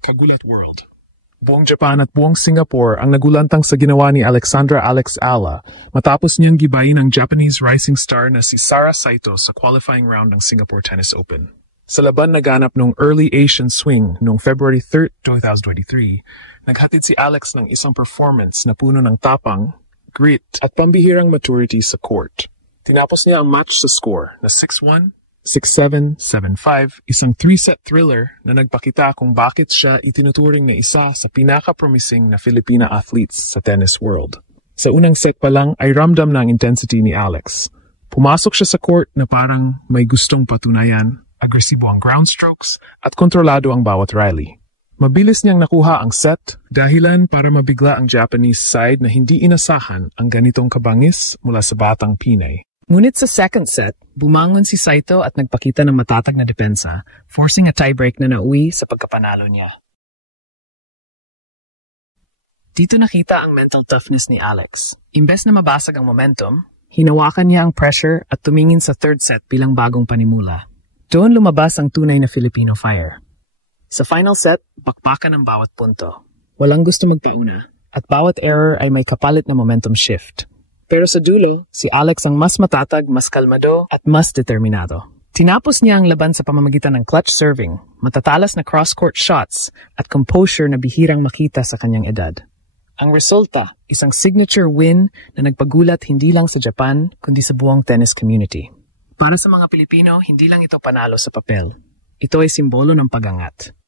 Kagulat World. Buong Japan at buong Singapore ang nagulantang sa ginawa ni Alexandra Alex Ala matapos niyang gibayin ang Japanese rising star na si Sara Saito sa qualifying round ng Singapore Tennis Open. Sa laban na ganap noong Early Asian Swing noong February 3, 2023, naghatid si Alex ng isang performance na puno ng tapang, grit at pambihirang maturity sa court. Tinapos niya ang match sa score na 6-1, 6-7, 7-5, isang 3-set thriller na nagpakita kung bakit siya itinuturing na isa sa pinaka-promising na Filipina athletes sa tennis world. Sa unang set pa lang ay ramdam na ang intensity ni Alex. Pumasok siya sa court na parang may gustong patunayan, agresibo ang ground strokes at kontrolado ang bawat rally. Mabilis niyang nakuha ang set, dahilan para mabigla ang Japanese side na hindi inasahan ang ganitong kabangis mula sa batang Pinay. Ngunit sa second set, bumangon si Saito at nagpakita ng matatag na depensa, forcing a tiebreak na nauwi sa pagkapanalo niya. Dito nakita ang mental toughness ni Alex. Imbes na mabasag ang momentum, hinawakan niya ang pressure at tumingin sa third set bilang bagong panimula. Doon lumabas ang tunay na Filipino fire. Sa final set, bakbakan ang bawat punto. Walang gusto magpauna, at bawat error ay may kapalit na momentum shift. Pero sa dulo, si Alex ang mas matatag, mas kalmado, at mas determinado. Tinapos niya ang laban sa pamamagitan ng clutch serving, matatalas na cross-court shots, at composure na bihirang makita sa kanyang edad. Ang resulta, isang signature win na nagpagulat hindi lang sa Japan, kundi sa buong tennis community. Para sa mga Pilipino, hindi lang ito panalo sa papel. Ito ay simbolo ng pag-angat.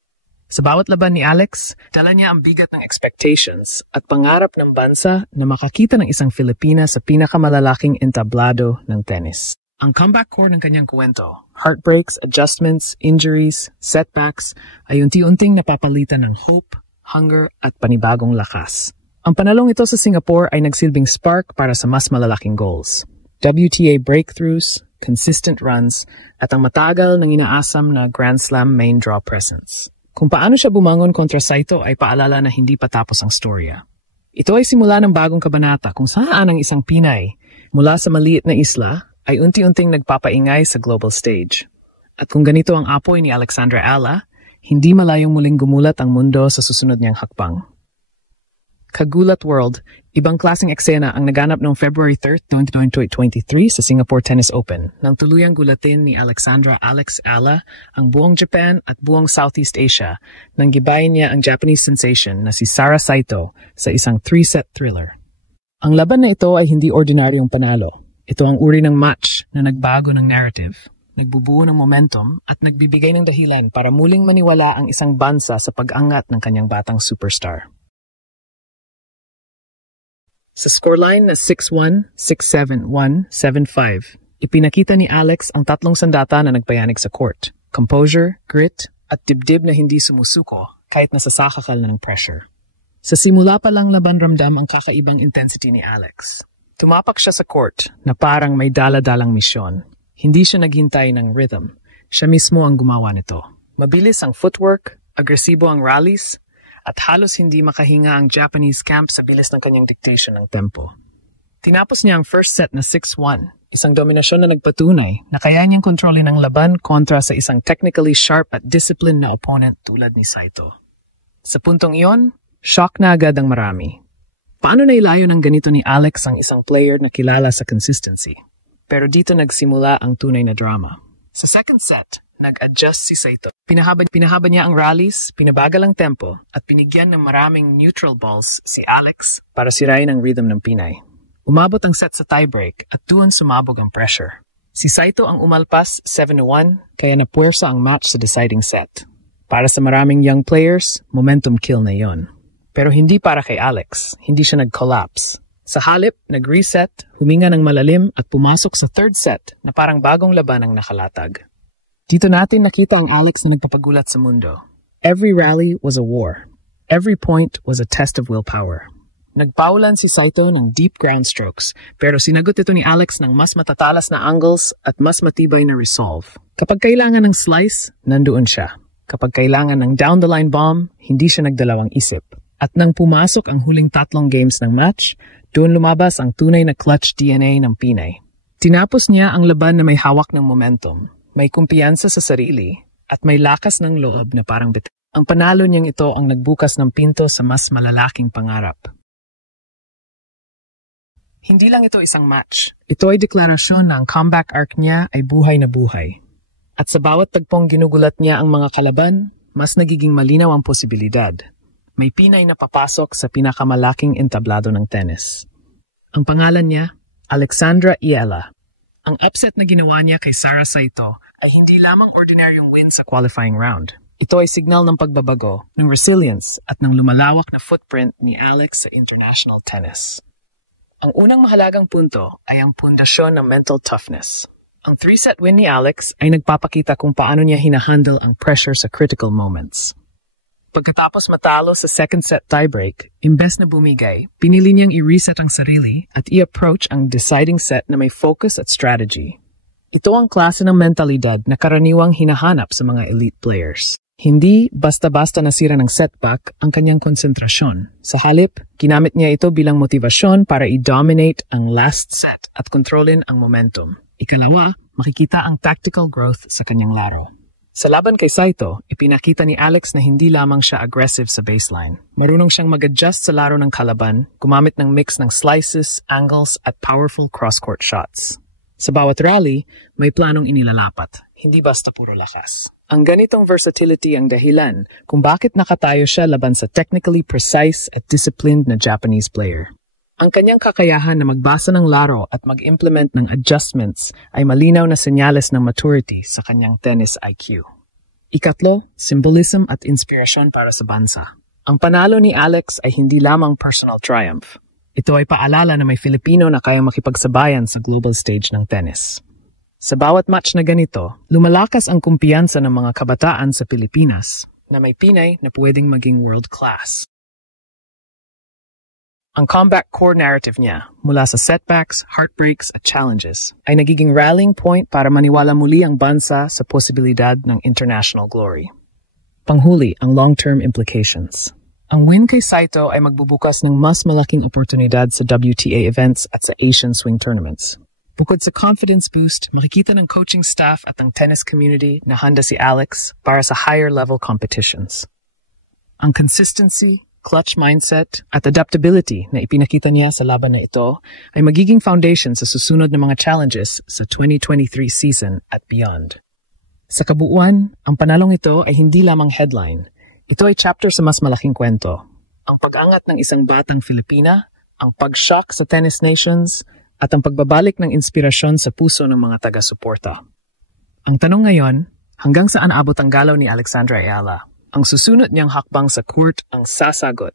Sa bawat laban ni Alex, dala niya ang bigat ng expectations at pangarap ng bansa na makakita ng isang Filipina sa pinakamalalaking entablado ng tennis. Ang comeback core ng kanyang kwento, heartbreaks, adjustments, injuries, setbacks, ay unti-unting napapalitan ng hope, hunger at panibagong lakas. Ang panalong ito sa Singapore ay nagsilbing spark para sa mas malalaking goals. WTA breakthroughs, consistent runs, at ang matagal ng inaasam na Grand Slam main draw presence. Kung paano siya bumangon kontra Saito ay paalala na hindi pa tapos ang storya. Ito ay simula ng bagong kabanata kung saan ang isang Pinay mula sa maliit na isla ay unti-unting nagpapaingay sa global stage. At kung ganito ang apoy ni Alexandra Ala, hindi malayong muling gumulat ang mundo sa susunod niyang hakbang. Kagulat World, ibang klaseng eksena ang naganap noong February 3, 2023 sa Singapore Tennis Open nang tuluyang gulatin ni Alexandra Alex Ala ang buong Japan at buong Southeast Asia nang gibayin niya ang Japanese sensation na si Sara Saito sa isang 3-set thriller. Ang laban na ito ay hindi ordinaryong panalo. Ito ang uri ng match na nagbago ng narrative, nagbubuo ng momentum at nagbibigay ng dahilan para muling maniwala ang isang bansa sa pag-angat ng kanyang batang superstar. Sa scoreline na 6-1, 6-7, 1, 7-5, ipinakita ni Alex ang tatlong sandata na nagpayanig sa court. Composure, grit, at dibdib na hindi sumusuko kahit nasasakakal na ng pressure. Sa simula pa lang laban ramdam ang kakaibang intensity ni Alex. Tumapak siya sa court na parang may dala-dalang misyon. Hindi siya naghintay ng rhythm. Siya mismo ang gumawa nito. Mabilis ang footwork, agresibo ang rallies, at halos hindi makahinga ang Japanese camp sa bilis ng kanyang dictation ng tempo. Tinapos niya ang first set na 6-1, isang dominasyon na nagpatunay na kaya niyang kontrolin ang laban kontra sa isang technically sharp at disciplined na opponent tulad ni Saito. Sa puntong iyon, shock na agad ang marami. Paano nailayo ng ganito ni Alex ang isang player na kilala sa consistency? Pero dito nagsimula ang tunay na drama. Sa second set, nag-adjust si Saito. Pinahaba niya ang rallies, pinabagal ang tempo, at binigyan ng maraming neutral balls si Alex para sirain ang rhythm ng Pinay. Umabot ang set sa tiebreak at doon sumabog ang pressure. Si Saito ang umalpas 7-1, kaya napuwersa ang match sa deciding set. Para sa maraming young players, momentum kill na yon. Pero hindi para kay Alex, hindi siya nag-collapse. Sa halip, nag-reset, huminga ng malalim at pumasok sa third set na parang bagong laban ang nakalatag. Dito natin nakita ang Alex na nagpapagulat sa mundo. Every rally was a war. Every point was a test of willpower. Nagpaulan si Saito ng deep ground strokes, pero sinagot ito ni Alex ng mas matatalas na angles at mas matibay na resolve. Kapag kailangan ng slice, nandoon siya. Kapag kailangan ng down-the-line bomb, hindi siya nagdalawang isip. At nang pumasok ang huling tatlong games ng match, doon lumabas ang tunay na clutch DNA ng Pinay. Tinapos niya ang laban na may hawak ng momentum. May kumpiyansa sa sarili, at may lakas ng loob na parang Ang panalo niyang ito ang nagbukas ng pinto sa mas malalaking pangarap. Hindi lang ito isang match. Ito ay deklarasyon na ang comeback arc niya ay buhay na buhay. At sa bawat tagpong ginugulat niya ang mga kalaban, mas nagiging malinaw ang posibilidad. May Pinay na papasok sa pinakamalaking entablado ng tennis. Ang pangalan niya, Alexandra Iella. Ang upset na ginawa niya kay Sara Saito ay hindi lamang ordinaryong win sa qualifying round. Ito ay signal ng pagbabago, ng resilience at ng lumalawak na footprint ni Alex sa international tennis. Ang unang mahalagang punto ay ang pundasyon ng mental toughness. Ang 3-set win ni Alex ay nagpapakita kung paano niya hinahandle ang pressure sa critical moments. Pagkatapos matalo sa second set tiebreak, imbes na bumigay, pinili niyang i-reset ang sarili at i-approach ang deciding set na may focus at strategy. Ito ang klase ng mentalidad na karaniwang hinahanap sa mga elite players. Hindi basta-basta nasira ng setback ang kanyang konsentrasyon. Sa halip, ginamit niya ito bilang motivasyon para i-dominate ang last set at kontrolin ang momentum. Ikalawa, makikita ang tactical growth sa kanyang laro. Sa laban kay Saito, ipinakita ni Alex na hindi lamang siya aggressive sa baseline. Marunong siyang mag-adjust sa laro ng kalaban, gumamit ng mix ng slices, angles at powerful cross-court shots. Sa bawat rally, may planong inilalapat, hindi basta puro lakas. Ang ganitong versatility ang dahilan kung bakit nakatayo siya laban sa technically precise at disciplined na Japanese player. Ang kanyang kakayahan na magbasa ng laro at mag-implement ng adjustments ay malinaw na senyales ng maturity sa kanyang tennis IQ. Ikatlo, symbolism at inspirasyon para sa bansa. Ang panalo ni Alex ay hindi lamang personal triumph. Ito ay paalala na may Filipino na kayang makipagsabayan sa global stage ng tennis. Sa bawat match na ganito, lumalakas ang kumpiyansa ng mga kabataan sa Pilipinas na may Pinay na pwedeng maging world class. Ang comeback core narrative niya, mula sa setbacks, heartbreaks at challenges, ay nagiging rallying point para maniwala muli ang bansa sa posibilidad ng international glory. Panghuli, ang long-term implications. Ang win kay Saito ay magbubukas ng mas malaking oportunidad sa WTA events at sa Asian Swing Tournaments. Bukod sa confidence boost, makikita ng coaching staff at ng tennis community na handa si Alex para sa higher-level competitions. Ang consistency, clutch mindset, at adaptability na ipinakita niya sa laban na ito ay magiging foundation sa susunod na mga challenges sa 2023 season at beyond. Sa kabuuan, ang panalong ito ay hindi lamang headline. Ito ay chapter sa mas malaking kwento. Ang pag-angat ng isang batang Filipina, ang pag-shock sa tennis nations, at ang pagbabalik ng inspirasyon sa puso ng mga taga-suporta. Ang tanong ngayon, hanggang saan abot ang galaw ni Alexandra Iella? Ang susunod niyang hakbang sa court ang sasagot